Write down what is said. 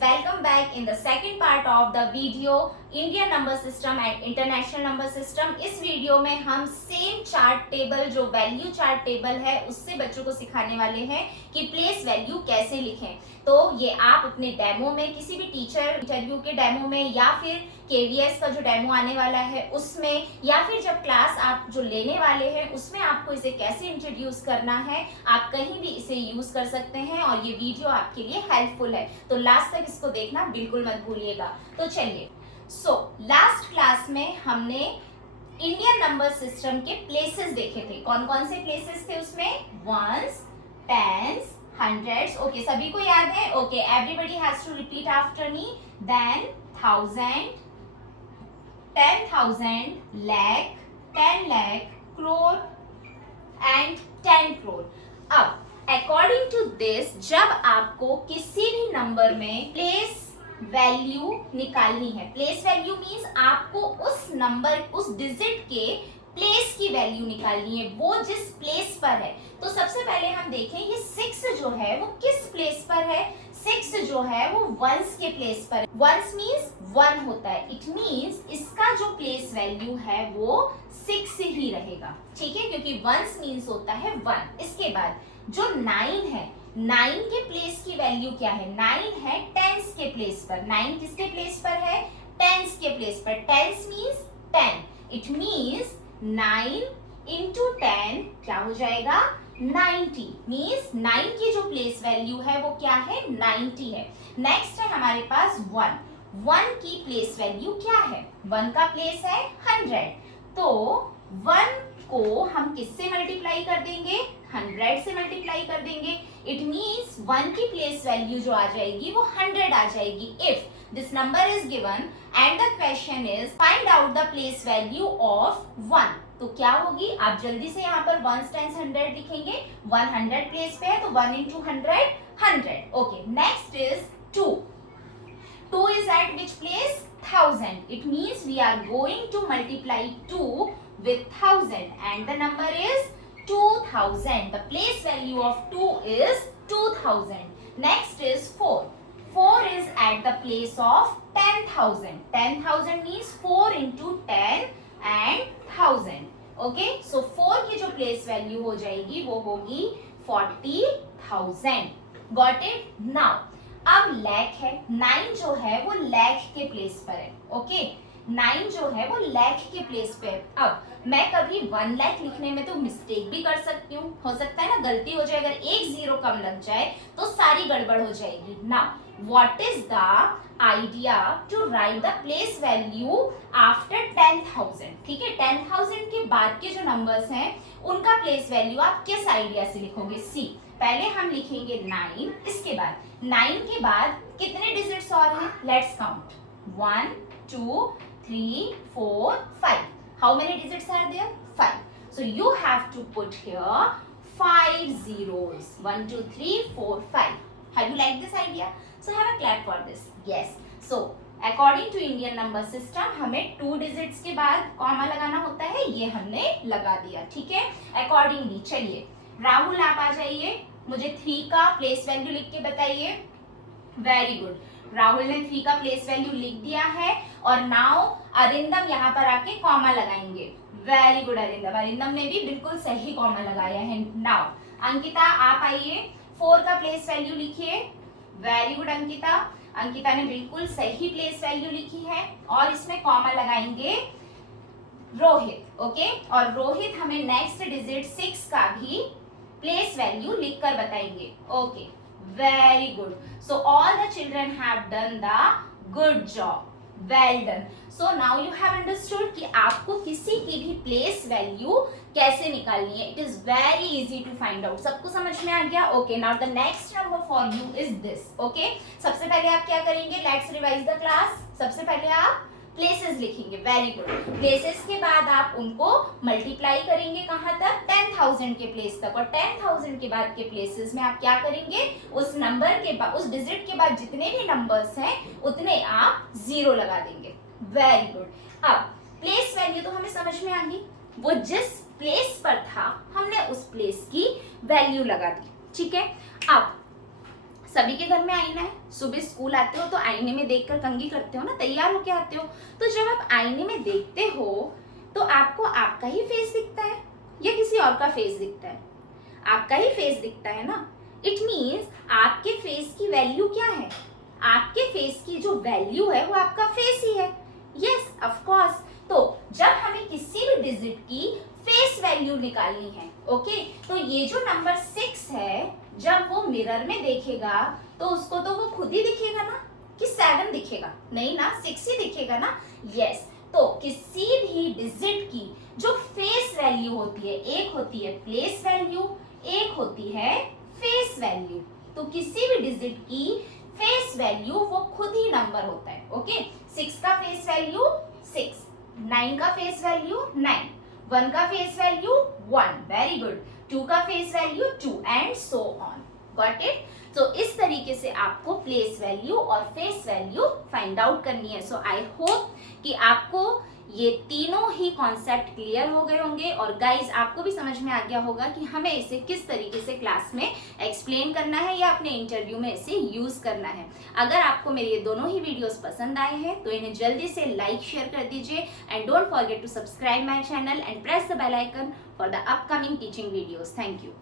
welcome back in the second part of the video Indian number system and international number system। इस video में हम same chart table जो value chart table है उससे बच्चों को सिखाने वाले हैं कि प्लेस वैल्यू कैसे लिखें। तो ये आप अपने डेमो में किसी भी टीचर इंटरव्यू के डेमो में या फिर केवीएस का जो डेमो आने वाला है उसमें या फिर जब क्लास आप जो लेने वाले हैं उसमें आपको इसे कैसे इंट्रोड्यूस करना है, आप कहीं भी इसे यूज कर सकते हैं और ये वीडियो आपके लिए हेल्पफुल है। तो लास्ट तक इसको देखना बिल्कुल मत भूलिएगा। तो चलिए, लास्ट क्लास में हमने इंडियन नंबर सिस्टम के प्लेसेस देखे थे। कौन कौन से प्लेसेस थे उसमें? Once, tense, hundreds. ओके, सभी को याद है? Okay, everybody has to repeat after me. Then thousand, 10,000, lakh, 10 lakh, crore and 10 crore। अब अकॉर्डिंग टू दिस जब आपको किसी भी नंबर में प्लेस वैल्यू निकालनी है, प्लेस वैल्यू मीन्स आपको उस नंबर, उस डिजिट के प्लेस की वैल्यू निकालनी है, वो जिस प्लेस पर है। तो सबसे पहले हम देखें ये 6 जो है वो किस प्लेस पर है। 6 जो है वो वंस के प्लेस पर है। वंस मीन्स 1 होता है, इट मीन्स इसका जो प्लेस वैल्यू है वो 6 ही रहेगा, ठीक है, क्योंकि वंस मीन्स होता है 1। इसके बाद जो 9 है, 9 के प्लेस की वैल्यू क्या है? 9 है टेंस के प्लेस पर। 9 किसके प्लेस पर है? टेंस के प्लेस पर। Tens means 10, it means 9 into 10 क्या हो जाएगा? 90। मीन्स 9 की जो प्लेस वैल्यू है वो क्या है? 90 है। नेक्स्ट है हमारे पास 1। 1 की प्लेस वैल्यू क्या है? 1 का प्लेस है 100। तो 1 को हम किससे मल्टीप्लाई कर देंगे? 100 से मल्टीप्लाई कर देंगे। इट मीन्स 1 की प्लेस वैल्यू जो आ जाएगी वो 100 आ जाएगी। If this number is given and the question is find out the place value of 1, तो क्या होगी? आप जल्दी से यहाँ पर 1 times 100 लिखेंगे। 100 प्लेस पे है तो 1 into 100 100। Okay, next is 2। 2 is at which place? 1000। It means we are going to multiply 2 with 1000 and the number is 2000। The place value of 2 is 2000। Next is 4। 4 is at the place of 10,000। 10,000 means 4 into 10 and 1000। Okay, so 4 की जो place value हो जाएगी वो होगी 40,000। Got it? Now, अब lakh है, 9 जो है वो lakh के place पर है। Okay, 9 जो है वो lakh के प्लेस पे है। अब मैं कभी 1 लाख लिखने में तो मिस्टेक भी कर सकती हूँ, हो सकता है ना गलती हो जाए, अगर एक जीरो कम लग जाए तो सारी गड़बड़ हो जाएगी। Now what is the idea to write the place value after 10,000? ठीक है, 10,000 के बाद के जो नंबर्स हैं उनका प्लेस वैल्यू आप किस आइडिया से लिखोगे? सी, पहले हम लिखेंगे 9, इसके बाद 9 के बाद कितने डिजिट्स और हैं? Let's count. 1 2 3 4 5। How many digits are there? 5. So you have to put here 5 zeros. 1 2 3 4 5। Have you liked this idea? So have a clap for this. Yes. So according to Indian number system हमें 2 digits के बाद comma लगाना होता है, ये हमने लगा दिया, ठीक है। Accordingly चलिए राहुल आप आ जाइए, मुझे 3 का प्लेस वैल्यू लिख के बताइए। वेरी गुड, राहुल ने 3 का प्लेस वैल्यू लिख दिया है और नाउ अरिंदम यहाँ पर आके कॉमा लगाएंगे। वेरी गुड अरिंदम, अरिंदम ने भी बिल्कुल सही कॉमा लगाया है। नाउ अंकिता आप आइए, 4 का प्लेस वैल्यू लिखिए। वेरी गुड अंकिता, अंकिता ने बिल्कुल सही प्लेस वैल्यू लिखी है और इसमें कॉमा लगाएंगे रोहित। ओके, और रोहित हमें नेक्स्ट डिजिट 6 का भी प्लेस वैल्यू लिख कर बताएंगे। Okay, very good, so all the children have done the good job, well done। so now you have understood कि आपको किसी की भी place value कैसे निकालनी है। it is very easy to find out। सबको समझ में आ गया? okay, now the next number for you is this। okay, सबसे पहले आप क्या करेंगे? let's revise the class। सबसे पहले आप प्लेसेस लिखेंगे। वेरी गुड, प्लेसेस के बाद आप उनको मल्टीप्लाई करेंगे कहाँ तक? 10,000 के प्लेस तक। और 10,000 के बाद के प्लेसेस में आप क्या करेंगे? उस नंबर के बाद, उस डिजिट के बाद जितने भी नंबर्स हैं उतने आप 0 लगा देंगे। वेरी गुड, अब प्लेस वैल्यू तो हमें समझ में आ गई, वो जिस प्लेस पर था हमने उस प्लेस की वैल्यू लगा दी, ठीक है। अब सभी के घर में आईना है, सुबह स्कूल आते हो तो आईने में देखकर कंघी करते हो ना, तैयार होके आते हो। तो जब आप आईने में देखते हो तो आपको आपका ही फेस दिखता है या किसी और का फेस दिखता है? आपका ही फेस दिखता है ना। इट मीन्स आपके फेस की वैल्यू क्या है? आपके फेस की जो वैल्यू है वो आपका फेस ही है। Yes of course. तो जब हमें किसी भी डिजिट की फेस वैल्यू निकालनी है, ओके, तो ये जो नंबर 6 है, जब वो मिरर में देखेगा तो उसको तो वो खुद ही दिखेगा ना, कि 7 दिखेगा? नहीं ना, 6 ही दिखेगा ना। यस। तो किसी भी डिजिट की जो फेस वैल्यू होती है, एक होती है प्लेस वैल्यू, एक होती है फेस वैल्यू। तो किसी भी डिजिट की फेस वैल्यू वो खुद ही नंबर होता है। ओके, 6 का फेस वैल्यू 6, 9 का फेस वैल्यू 9, 1 का फेस वैल्यू 1, वेरी गुड, 2 का face value 2 and so on. Got it? तो इस तरीके से आपको प्लेस वैल्यू और फेस वैल्यू फाइंड आउट करनी है। सो आई होप कि आपको ये तीनों ही कॉन्सेप्ट क्लियर हो गए होंगे और गाइज आपको भी समझ में आ गया होगा कि हमें इसे किस तरीके से क्लास में एक्सप्लेन करना है या अपने इंटरव्यू में इसे यूज करना है। अगर आपको मेरे ये दोनों ही वीडियोस पसंद आए हैं तो इन्हें जल्दी से लाइक शेयर कर दीजिए and don't forget to subscribe my channel and press the bell icon for the upcoming teaching videos. Thank you.